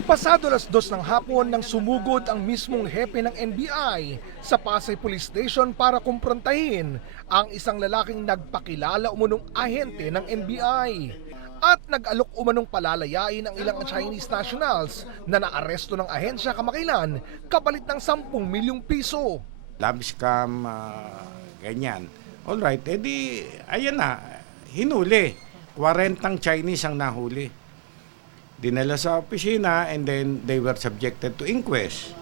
Pasado alas 2 ng hapon nang sumugod ang mismong hepe ng NBI sa Pasay Police Station para kumprontahin ang isang lalaking nagpakilala umunong ahente ng NBI at nag-alok umanong palalayain ang ilang Chinese nationals na naaresto ng ahensya kamakailan kapalit ng 10 milyong piso. Love scam, ganyan. Alright, edi, ayan na, hinuli. 40 Chinese ang nahuli. Dinala sa opisina and then they were subjected to inquest.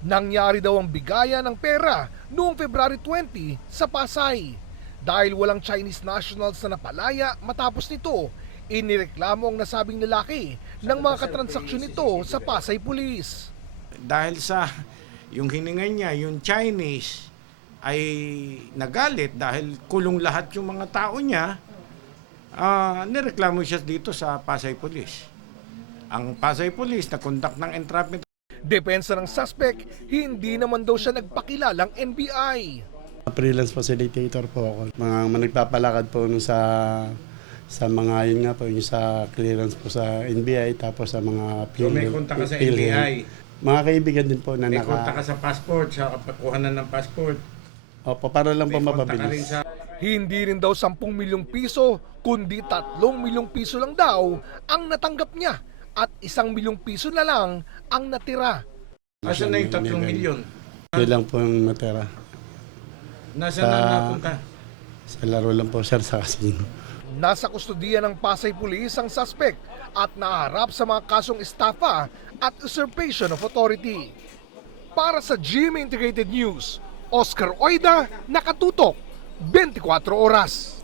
Nangyari daw ang bigayan ng pera noong February 20 sa Pasay. Dahil walang Chinese nationals na napalaya matapos nito, inireklamo ang nasabing lalaki ng mga katransaksyon nito sa Pasay Police. Dahil sa yung hininga niya, yung Chinese, ay nagalit dahil kulong lahat yung mga tao niya, nireklamo siya dito sa Pasay Police. Ang Pasay Police na conduct ng entrapment. Depensa ng suspect, hindi naman daw siya nagpakilalang NBI. Freelance facilitator po ako. Mga nagpapalakad po nung sa mga yun nga po, yung sa clearance po sa NBI, tapos sa mga So may kontak ka sa NBI. Mga kaibigan din po na May kontak ka sa passport, sa kuhanan ng passport. Opo, para lang po May kontak ka rin mapabilis. sa... Hindi rin daw 10 milyong piso, kundi 3 milyong piso lang daw ang natanggap niya at 1 milyong piso na lang ang natira. Asan na yung 3 milyon? Yun lang po yung natira. Nasaan na napunta? Sa laro lang po, sir, sa casino. Nasa kustodiya ng Pasay Police ang suspect at naharap sa mga kasong estafa at usurpation of authority. Para sa GMA Integrated News, Oscar Oida, nakatutok, 24 oras.